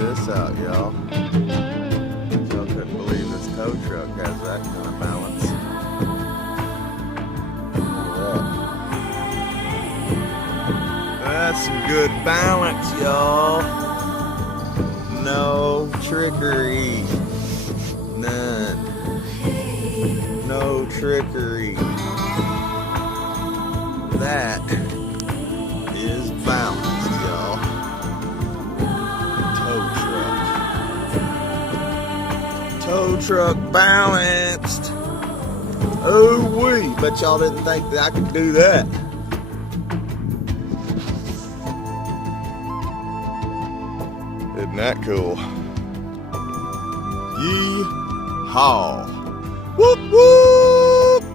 this out, y'all. Y'all couldn't believe this tow truck has that kind of balance. That's some good balance, y'all. No trickery. None. No trickery. That is balanced, y'all. Tow truck balanced. Oh wee, bet y'all didn't think that I could do that. Isn't that cool? Yee-haw. Whoop whoop.